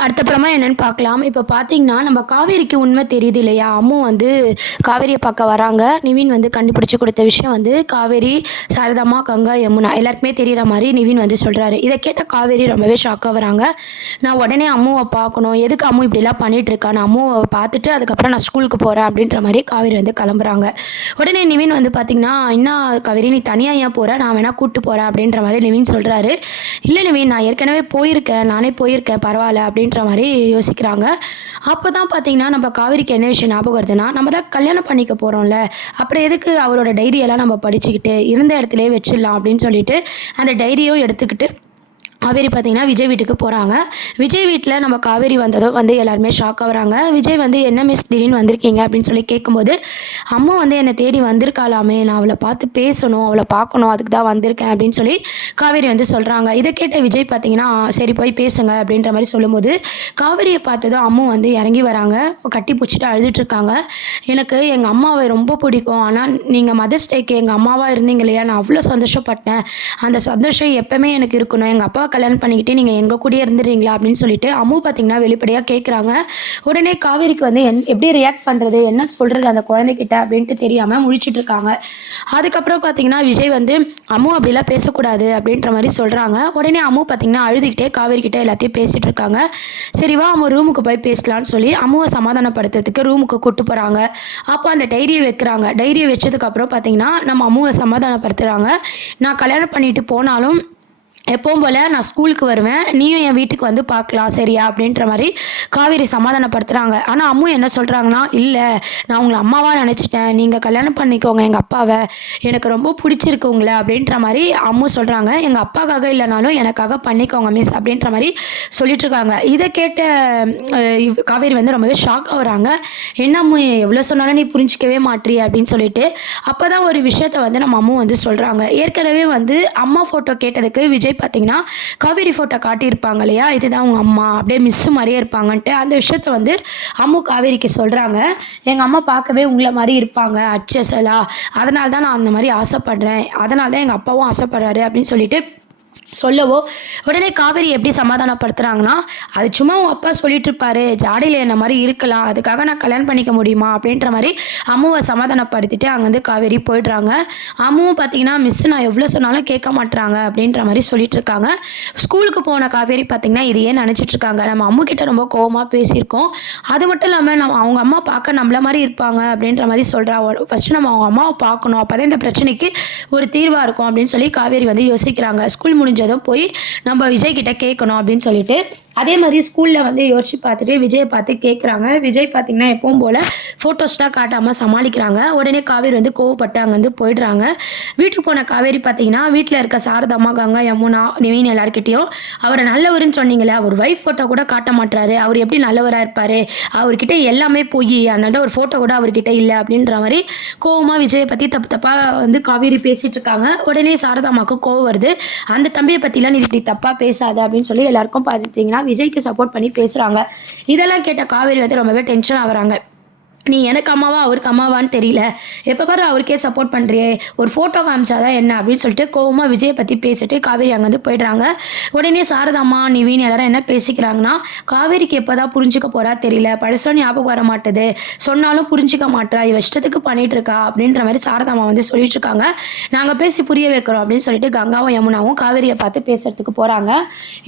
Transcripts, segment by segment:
அடுத்தப்புறமா என்னன்னு பார்க்கலாம். இப்போ பார்த்தீங்கன்னா, நம்ம காவேரிக்கு உண்மை தெரியுது இல்லையா? அம்மு வந்து காவேரிய பார்க்க வராங்க. நிவின் வந்து கண்டுபிடிச்சு குடுத்த விஷயம் வந்து காவேரி, சாரதாம்மா, கங்கா, யமுனா எல்லாருக்குமே தெரியிற மாரி நிவின் வந்து சொல்றாரு. இத கேட்ட காவேரி ரொம்பவே ஷாக் ஆவுறாங்க. நான் உடனே அம்முவ பார்க்கணும். எதுக்கு அம்மு இப்படிலாம் பண்ணிட்டுருக்கா? நான் அம்முவ பார்த்துட்டு அதுக்கப்புறம் நான் ஸ்கூலுக்கு போறேன் அப்படின்ற மாரி காவேரி வந்து கிளம்புறாங்க. உடனே நிவின் வந்து பார்த்தீங்கன்னா, "என்ன காவேரி நீ தனியா ஏன் போற? நான் வேணா கூட்டு போறேன்" அப்படின்ற மாரி நிவின் சொல்றாரு. "இல்ல நிவின் நான் ஏற்கனவே போயிருக்கேன். நானே போயிருக்கேன். பரவால்ல" அப்படின்ற மாரி யோசிக்கிறாங்க. அப்பதான் பார்த்தீங்கன்னா, நம்ம காவேரிக்கு என்ன விஷயம் ஞாபகம் வருதுன்னா, நம்ம தான் கல்யாணம் பண்ணிக்க போறோம்ல. அப்புறம் எதுக்கு அவரோட டைரியெல்லாம் நம்ம படிச்சுக்கிட்டு, இருந்த இடத்துலயே வச்சிடலாம் அப்படின்னு சொல்லிட்டு, அந்த டைரியும் எடுத்துக்கிட்டு காவேரி பார்த்தீங்கன்னா, விஜய் வீட்டுக்கு போறாங்க. விஜய் வீட்ல நம்ம காவேரி வந்ததும் வந்து எல்லாருமே ஷாக் ஆவுறாங்க. விஜய் வந்து, "என்ன மிஸ் திடீர்னு வந்திருக்கீங்க?" அப்படின்னு சொல்லி கேட்கும்போது, "அம்மா வந்து என்னை தேடி வந்திருக்காளாமே, நான் அவள பார்த்து பேசணும், அவள பார்க்கணும். அதுக்கு தான் வந்திருக்கேன்." அப்படின்னு சொல்லி காவேரி வந்து சொல்றாங்க. இத கேட்ட விஜய் பார்த்தீங்கன்னா, "சரி போய் பேசுங்க." அப்படின்ற மாரி சொல்லும்போது, காவேரிய பார்த்ததும் அம்மு வந்து இறங்கி வராங்க. கட்டி பிடிச்சிட்டு அழுதுட்டுருக்காங்க. "எனக்கு எங்க அம்மாவ ரொம்ப பிடிக்கும். ஆனா நீங்க மதர்ஸ் டேக்கு எங்க அம்மாவா இருந்தீங்க இல்லையா? நான் அவ்ளோ சந்தோஷப்பட்டேன். அந்த சந்தோஷம் எப்பவுமே எனக்கு இருக்கணும். எங்க அப்பாவ கல்யாணம் பண்ணிக்கிட்டு நீங்க எங்க கூடயே இருந்துடுறீங்களா?" அப்படின்னு சொல்லிட்டு அம்மு பார்த்தீங்கன்னா வெளிப்படையா கேட்குறாங்க. உடனே காவேரிக்கு வந்து எப்படி ரியாக்ட் பண்றது? என்ன சொல்றது அந்த குழந்தைகிட்ட அப்படின்ட்டு தெரியாம முழிச்சிட்டு இருக்காங்க. அதுக்கப்புறம் பார்த்தீங்கன்னா, விஜய் வந்து, "அம்மு அப்படிலாம் பேசக்கூடாது." அப்படின்ற மாரி சொல்றாங்க. உடனே அம்மு பார்த்தீங்கன்னா, அழுதுகிட்டே காவேரி கிட்ட எல்லாத்தையும் பேசிட்டு இருக்காங்க. "சரி வா அம்மு ரூமுக்கு போய் பேசலாம்னு" சொல்லி அம்முவ சமாதானப்படுத்துறதுக்கு ரூமுக்கு கூட்டு போறாங்க. அப்போ அந்த டைரிய வைக்கிறாங்க. டைரிய வச்சதுக்கப்புறம் பார்த்தீங்கன்னா, நம்ம அம்முவ சமாதானப்படுத்துறாங்க. "நான் கல்யாணம் பண்ணிட்டு போனாலும் எப்பவும் போல நான் ஸ்கூலுக்கு வருவேன். நீயும் என் வீட்டுக்கு வந்து பார்க்கலாம். சரியா?" அப்படின்ற மாரி காவேரி சமாதானப்படுத்துறாங்க. ஆனா அம்மு என்ன சொல்றாங்கன்னா, "இல்ல நான் உங்கள அம்மாவா நெனச்சுட்டேன். நீங்க கல்யாணம் பண்ணிக்கோங்க எங்க அப்பாவ. எனக்கு ரொம்ப புடிச்சிருக்கு உங்கள." அப்படின்ற மாரி அம்மு சொல்றாங்க. "எங்க அப்பாக்காக இல்லனாலும் எனக்காக பண்ணிக்கோங்க மிஸ்." அப்படின்ற மாரி சொல்லிட்டுருக்காங்க. இத கேட்ட காவேரி வந்து ரொம்பவே ஷாக் ஆவுறாங்க. "என்ன அம்மு எவ்வளோ சொன்னாலும் நீ புரிஞ்சுக்கவே மாட்றியே?" அப்படின்னு சொல்லிட்டு. அப்பதான் ஒரு விஷயத்த வந்து நம்ம அம்மு வந்து சொல்றாங்க. ஏற்கனவே வந்து அம்மா ஃபோட்டோ கேட்டதுக்கு விஜய் பார்த்தீங்கன்னா, காவேரி ஃபோட்டோ காட்டியிருப்பாங்க இல்லையா? இதுதான் உங்க அம்மா. அப்படியே மிஸ் மாரியே இருப்பாங்கன்ட்டு. அந்த விஷயத்த வந்து அம்மு காவேரிக்கு சொல்றாங்க. "எங்க அம்மா பார்க்கவே உங்கள மாரி இருப்பாங்க, அச்சசலா. அதனால தான் நான் அந்த மாரி ஆசைப்படுறேன். அதனால தான் எங்க அப்பாவும் ஆசைப்படுறாரு." அப்படின்னு சொல்லிட்டு சொல்லவோ, உடனே காவேரி எப்படி சமாதானப்படுத்துறாங்கன்னா, "அது சும்மா உன் அப்பா சொல்லிட்டு இருப்பாரு. ஜாடையில என்ன மாரி இருக்கலாம். அதுக்காக நான் கல்யாணம் பண்ணிக்க முடியுமா?" அப்படின்ற மாரி அம்முவ சமாதானப்படுத்திட்டு அங்கருந்து காவேரி போயிடுறாங்க. அம்முவும் பார்த்தீங்கன்னா, "மிஸ் நான் எவ்வளோ சொன்னாலும் கேட்க மாட்றாங்க." அப்படின்ற மாரி சொல்லிட்டுருக்காங்க. ஸ்கூலுக்கு போன காவேரி பார்த்தீங்கன்னா, இதையே நெனச்சிட்டுருக்காங்க. நம்ம அம்மு கிட்ட ரொம்ப கோவமா பேசியிருக்கோம். அது மட்டும் இல்லாம அவங்க அம்மா பார்க்க நம்மள மாரி இருப்பாங்க அப்படின்ற மாரி சொல்றா. ஃபர்ஸ்ட்டு நம்ம அவங்க அம்மாவ பார்க்கணும். அப்பதான் இந்த பிரச்சனைக்கு ஒரு தீர்வா இருக்கும் அப்படின்னு சொல்லி காவேரி வந்து யோசிக்கிறாங்க. ஸ்கூல் முடிஞ்சதும் போய் நம்ம விஜய் கிட்ட கேட்கணும் அப்படின்னு சொல்லிட்டு, அதே மாரி ஸ்கூல்ல வந்து யோசிச்சு பார்த்துட்டு விஜய பார்த்து கேட்குறாங்க. விஜய் பார்த்தீங்கன்னா, எப்பவும் போல ஃபோட்டோஸ்லாம் காட்டாம சமாளிக்கிறாங்க. உடனே காவேரி வந்து கோவப்பட்டு அங்கருந்து போயிடுறாங்க. வீட்டுக்கு போன காவேரி பார்த்தீங்கன்னா, வீட்ல இருக்க சாரதாம்மா, கங்கா, யமுனா, நிவின் எல்லார்கிட்டயும் அவர நல்லவருன்னு சொன்னீங்கல்ல, அவர் ஒய்ஃப் ஃபோட்டோ கூட காட்ட மாட்றாரு. அவரு எப்படி நல்லவரா இருப்பாரு? அவர்கிட்ட எல்லாமே பொய்யி. அதனால தான் ஒரு ஃபோட்டோ கூட அவர்கிட்ட இல்ல அப்படின்ற மாரி கோவமா விஜய பத்தி தப்பு தப்பா வந்து காவேரி பேசிட்டு இருக்காங்க. உடனே சாரதாம்மாக்கு கோவம் வருது. "அந்த தம்பிய பத்திலாம் நீ இப்படி தப்பா பேசாத" அப்படின்னு சொல்லி எல்லாருக்கும் பார்த்தீங்கன்னா, விஜய்க்கு சப்போர்ட் பண்ணி பேசுறாங்க. இதெல்லாம் கேட்ட காவேரி வந்து ரொம்பவே டென்ஷன் ஆவுறாங்க. "நீ எனக்கு அம்மாவா, அவருக்கு அம்மாவான்னு தெரியல. எப்ப பாரு அவருக்கே சப்போர்ட் பண்றியே. ஒரு ஃபோட்டோ காமிச்சா தான் என்ன?" அப்படின்னு சொல்லிட்டு கோவமா விஜய பத்தி பேசிட்டு காவேரி அங்கருந்து போயிடுறாங்க. உடனே சாரதாம்மா, நிவின் எல்லாரும் என்ன பேசிக்கிறாங்கன்னா, "காவேரிக்கு எப்பதான் புரிஞ்சுக்க போறா தெரியல. பழசுலாம் ஞாபகம் வர மாட்டுது. சொன்னாலும் புரிஞ்சுக்க மாட்றா. இவ இஷ்டத்துக்கு பண்ணிட்டு இருக்கா." அப்படின்ற மாரி சாரதாம்மா வந்து சொல்லிட்டு இருக்காங்க. "நாங்க பேசி புரிய வைக்கிறோம்." அப்படின்னு சொல்லிட்டு கங்காவும், யமுனாவும் காவேரிய பார்த்து பேசுறதுக்கு போறாங்க.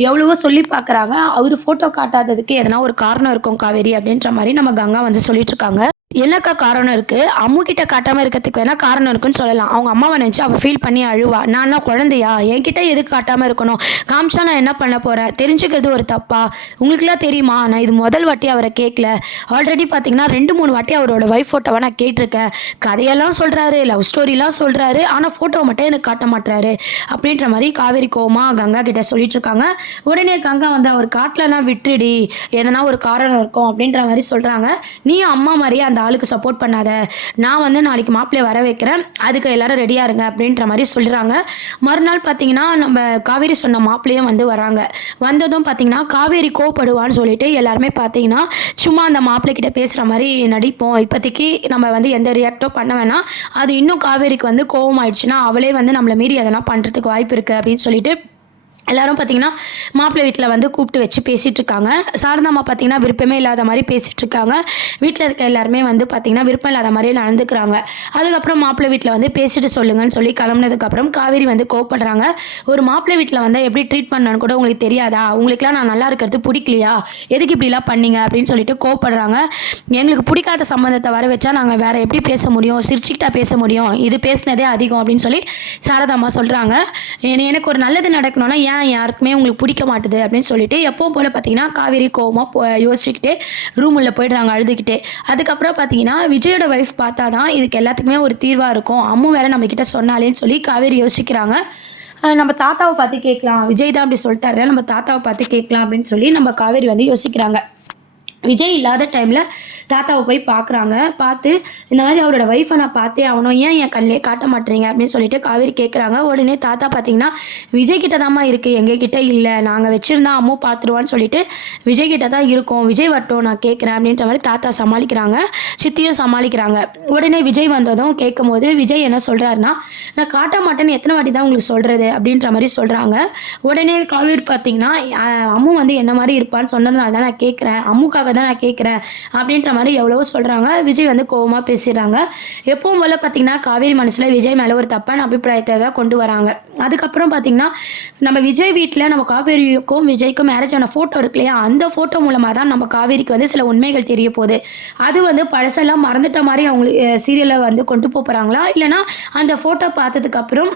எவ்வளவோ சொல்லி பார்க்குறாங்க. அவரு ஃபோட்டோ காட்டாததுக்கு எதனா ஒரு காரணம் இருக்கும் காவேரி அப்படின்ற மாரி நம்ம கங்கா வந்து சொல்லிட்டு இருக்காங்க. என்னக்கா காரணம் இருக்கு? அம்மு கிட்ட காட்டாம இருக்கிறதுக்கு வேணா காரணம் இருக்குன்னு சொல்லலாம். அவங்க அம்மாவ நெனச்சு அவ ஃபீல் பண்ணி அழுவா. நான் என்ன குழந்தையா? என்கிட்ட எதுக்கு காட்டாம இருக்கணும்? காமிச்சா நான் என்ன பண்ண போறேன்? தெரிஞ்சுக்கிறது ஒரு தப்பா? உங்களுக்குலாம் தெரியுமா? நான் இது முதல் வாட்டி அவர கேட்கல. ஆல்ரெடி பார்த்தீங்கன்னா 2, 3 வாட்டி அவரோட ஒய்ஃப் ஃபோட்டோவ நான் கேட்டுருக்கேன். கதையெல்லாம் சொல்றாரு, லவ் ஸ்டோரிலாம் சொல்றாரு. ஆனா ஃபோட்டோவ மட்டும் எனக்கு காட்ட மாட்றாரு. அப்படின்ற மாரி காவேரி கோவமா கங்கா கிட்ட சொல்லிட்டு இருக்காங்க. உடனே கங்கா வந்து அவர் காட்டலன்னா விட்டுடி. எதனா ஒரு காரணம் இருக்கும் அப்படின்ற மாரி சொல்றாங்க. நீயும் அம்மா மாரியே அந்த ஆளுக்கு சப்போர்ட் பண்ணாத. நான் வந்து நாளைக்கு மாப்பிள்ளைய வர வைக்கிறேன். அதுக்கு எல்லாரும் ரெடியா இருங்க அப்படின்ற மாரி சொல்றாங்க. மறுநாள் பார்த்தீங்கன்னா, நம்ம காவேரி சொன்ன மாப்பிள்ளையும் வந்து வராங்க. வந்ததும் பார்த்தீங்கன்னா, காவேரி கோவப்படுவான்னு சொல்லிட்டு எல்லாருமே பார்த்தீங்கன்னா, சும்மா அந்த மாப்பிள்ளை கிட்ட பேசுற மாரி நடிப்போம். இப்போதைக்கு நம்ம வந்து எந்த ரியாக்டும் பண்ண வேணாம். அது இன்னும் காவேரிக்கு வந்து கோவமாயிடுச்சுன்னா, அவளே வந்து நம்மள மீறி எதனா பண்றதுக்கு வாய்ப்பு இருக்கு அப்படின்னு சொல்லிட்டு எல்லாரும் பார்த்தீங்கன்னா, மாப்பிள்ளை வீட்ல வந்து கூப்பிட்டு வச்சு பேசிட்டு இருக்காங்க. சாரதாம்மா பார்த்தீங்கன்னா, விருப்பமே இல்லாத மாரி பேசிட்டு இருக்காங்க. வீட்ல இருக்க எல்லாருமே வந்து பார்த்தீங்கன்னா, விருப்பம் இல்லாத மாரியே நடந்துக்கிறாங்க. அதுக்கப்புறம் மாப்பிள்ளை வீட்ல வந்து பேசிட்டு சொல்லுங்கன்னு சொல்லி கிளம்புனதுக்கப்புறம் காவேரி வந்து கோவப்படுறாங்க. ஒரு மாப்பிள்ளை வீட்ல வந்தா எப்படி ட்ரீட் பண்ணணும்னு கூட உங்களுக்கு தெரியாதா? உங்களுக்கெல்லாம் நான் நல்லா இருக்கிறது புடிக்கலையா? எதுக்கு இப்படிலாம் பண்ணீங்க? அப்படின்னு சொல்லிட்டு கோவப்படுறாங்க. எங்களுக்கு பிடிக்காத சம்மந்தத்த வர வச்சா நாங்க வேற எப்படி பேச முடியும்? சிரிச்சுக்கிட்டா பேச முடியும். இது பேசினதே அதிகம் அப்படின்னு சொல்லி சாரதாம்மா சொல்றாங்க. எனக்கு ஒரு நல்லது நடக்கணும்னா ஏன் யாருக்குமே உங்களுக்கு பிடிக்க மாட்டுது அப்படின்னு சொல்லிட்டு எப்பவும் போல பார்த்தீங்கன்னா காவேரி கோவமா யோசிச்சுக்கிட்டே ரூம் உள்ள போயிடுறாங்க அழுதுகிட்டே. அதுக்கப்புறம் பார்த்தீங்கன்னா விஜயோட ஒய்ஃப் பார்த்தா தான் இதுக்கு எல்லாத்துக்குமே ஒரு தீர்வா இருக்கும். அம்மு வேற நம்ம கிட்ட சொன்னாலேன்னு சொல்லி காவேரி யோசிக்கிறாங்க. நம்ம தாத்தாவை பார்த்து கேட்கலாம், விஜய் தான் அப்படி சொல்லிட்டாரு, நம்ம தாத்தாவை பார்த்து கேட்கலாம் அப்படின்னு சொல்லி நம்ம காவேரி வந்து யோசிக்கிறாங்க. விஜய் இல்லாத டைமில் தாத்தாவை போய் பார்க்குறாங்க. பார்த்து இந்த மாதிரி அவரோட ஒய்ஃபை நான் பார்த்தே ஆகணும், ஏன் என் கண்ணிலே காட்ட மாட்டேறீங்க அப்படின்னு சொல்லிட்டு காவேரி கேட்குறாங்க. உடனே தாத்தா பார்த்தீங்கன்னா விஜய் கிட்ட தாம்மா இருக்குது, எங்கள் கிட்ட இல்லை, நாங்கள் வச்சுருந்தா அம்மு பார்த்துருவான்னு சொல்லிட்டு விஜய் கிட்ட தான் இருக்கோம், விஜய் வரட்டும் நான் கேட்குறேன் அப்படின்ற மாதிரி தாத்தா சமாளிக்கிறாங்க. சித்தியும் சமாளிக்கிறாங்க. உடனே விஜய் வந்ததும் கேட்கும் போது விஜய் என்ன சொல்கிறாருன்னா, நான் காட்ட மாட்டேன்னு எத்தனை வாட்டி தான் உங்களுக்கு சொல்கிறது அப்படின்ற மாதிரி சொல்கிறாங்க. உடனே காவேரி பார்த்தீங்கன்னா அம்மு வந்து என்ன மாதிரி இருப்பான்னு சொன்னதுனால தான் நான் கேட்குறேன், அம்முக்காக தான் நான் கேட்குறேன் அப்படின்ற மாதிரி எவ்வளவோ சொல்கிறாங்க. விஜய் வந்து கோவமாக பேசிடுறாங்க. எப்பவும் போல் பார்த்தீங்கன்னா காவேரி மனசில் விஜய் மேலே ஒரு தப்பான அபிப்பிராயத்தை தான் கொண்டு வராங்க. அதுக்கப்புறம் பார்த்தீங்கன்னா நம்ம விஜய் வீட்டில் நம்ம காவேரிக்கும் விஜய்க்கும் மேரேஜ் ஆன ஃபோட்டோ இருக்கு இல்லையா, அந்த ஃபோட்டோ மூலமாக தான் நம்ம காவேரிக்கு வந்து சில உண்மைகள் தெரிய போகுது. அது வந்து பழசெல்லாம் மறந்துட்ட மாதிரி அவங்களுக்கு சீரியலை வந்து கொண்டு போகிறாங்களா, இல்லைனா அந்த ஃபோட்டோ பார்த்ததுக்கப்புறம்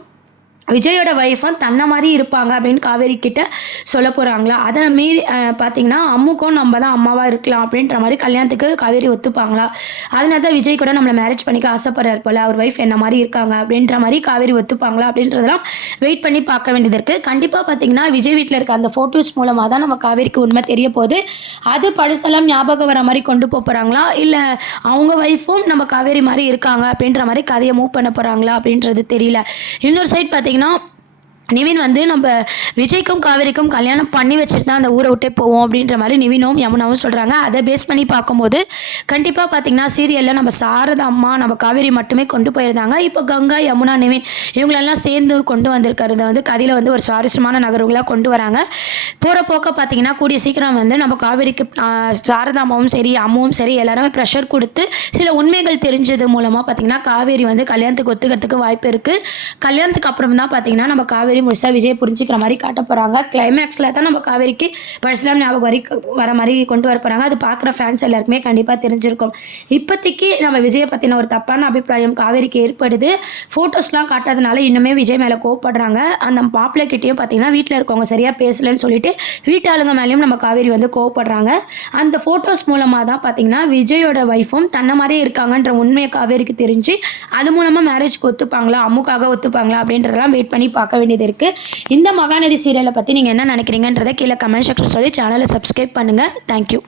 விஜயோட ஒய்ஃபும் தன்னை மாதிரி இருப்பாங்க அப்படின்னு காவேரி கிட்ட சொல்ல போகிறாங்களா, அதை மீறி பார்த்தீங்கன்னா அம்முக்கும் நம்ம தான் அம்மாவாக இருக்கலாம் அப்படின்ற மாதிரி கல்யாணத்துக்கு காவேரி ஒத்துப்பாங்களா, அதனால தான் விஜய் கூட நம்மளை மேரேஜ் பண்ணிக்க ஆசைப்படுறாரு போல், அவர் ஒய்ஃப் என்ன மாதிரி இருக்காங்க அப்படின்ற மாதிரி காவேரி ஒத்துப்பாங்களா அப்படின்றதெல்லாம் வெயிட் பண்ணி பார்க்க வேண்டியது இருக்குது. கண்டிப்பாக பார்த்தீங்கன்னா விஜய் வீட்டில் இருக்க அந்த ஃபோட்டோஸ் மூலமாக தான் நம்ம காவேரிக்கு உண்மை தெரிய போகுது. அது பழசெல்லாம் ஞாபகம் வர மாதிரி கொண்டு போகிறாங்களா, இல்லை அவங்க ஒய்ஃபும் நம்ம காவேரி மாதிரி இருக்காங்க அப்படின்ற மாதிரி கதையை மூவ் பண்ண போகிறாங்களா அப்படின்றது தெரியல. இன்னொரு சைட் பார்த்தீங்கன்னா நிவின் வந்து நம்ம விஜய்க்கும் காவேரிக்கும் கல்யாணம் பண்ணி வச்சுட்டு தான் அந்த ஊரை விட்டே போவோம் அப்படின்ற மாதிரி நிவினும் யமுனாவும் சொல்கிறாங்க. அதை பேஸ் பண்ணி பார்க்கும்போது கண்டிப்பாக பார்த்தீங்கன்னா சீரியலில் நம்ம சாரதா அம்மா நம்ம காவேரி மட்டுமே கொண்டு போயிருந்தாங்க. இப்போ கங்கா, யமுனா, நிவின் இவங்களெல்லாம் சேர்ந்து கொண்டு வந்திருக்கிறத வந்து கதையில் வந்து ஒரு சுவாரஸ்யமான நகர்வுகளாக கொண்டு வராங்க. போகிற போக்க பார்த்தீங்கன்னா கூடிய சீக்கிரம் வந்து நம்ம காவேரிக்கு சாரதா அம்மாவும் சரி அம்மாவும் சரி எல்லாருமே ப்ரெஷர் கொடுத்து சில உண்மைகள் தெரிஞ்சது மூலமாக பார்த்தீங்கன்னா காவேரி வந்து கல்யாணத்துக்கு ஒத்துக்கிறதுக்கு வாய்ப்பு இருக்குது. கல்யாணத்துக்கு அப்புறம் தான் பார்த்தீங்கன்னா நம்ம காவேரி முழுசா விஜய் புரிஞ்சுக்கிற மாதிரி காட்ட போறாங்க. கிளைமேக்ஸ்ல தான் நம்ம காவேரிக்கு பழசலாம் ஞாபகம் வர மாதிரி கொண்டு வர போறாங்க. அது பார்க்குற ஃபேன்ஸ் எல்லாருக்குமே கண்டிப்பா தெரிஞ்சிருக்கும். இப்போதைக்கு நம்ம விஜயை பத்தின ஒரு தப்பான அபிப்பிராயம் காவேரிக்கு ஏற்படுது. போட்டோஸ்லாம் காட்டாதனால இன்னுமே விஜய் மேல கோவப்படுறாங்க. அந்த மாப்பிள்ளை கிட்டேயும் பார்த்தீங்கன்னா வீட்டில் இருக்கவங்க சரியா பேசலன்னு சொல்லிட்டு வீட்டாளுங்க மேலேயும் நம்ம காவேரி வந்து கோவப்படுறாங்க. அந்த போட்டோஸ் மூலமாக தான் பார்த்தீங்கன்னா விஜயோட ஒய்ஃபும் தன்னை மாதிரியே இருக்காங்கன்ற உண்மையை காவேரிக்கு தெரிஞ்சு அது மூலமா மேரேஜ்க்கு ஒத்துப்பாங்களா, அம்முக்காக ஒத்துப்பாங்களா அப்படின்றதெல்லாம் வெயிட் பண்ணி பார்க்க வேண்டியது இருக்கு. இந்த மகாநதி சீரியலை பற்றி நீங்கள் என்ன நினைக்கிறீங்கன்றதை கீழே கமெண்ட் செக்ஷன் சொல்லி சேனலை சப்ஸ்கிரைப் பண்ணுங்கள். தேங்க்யூ.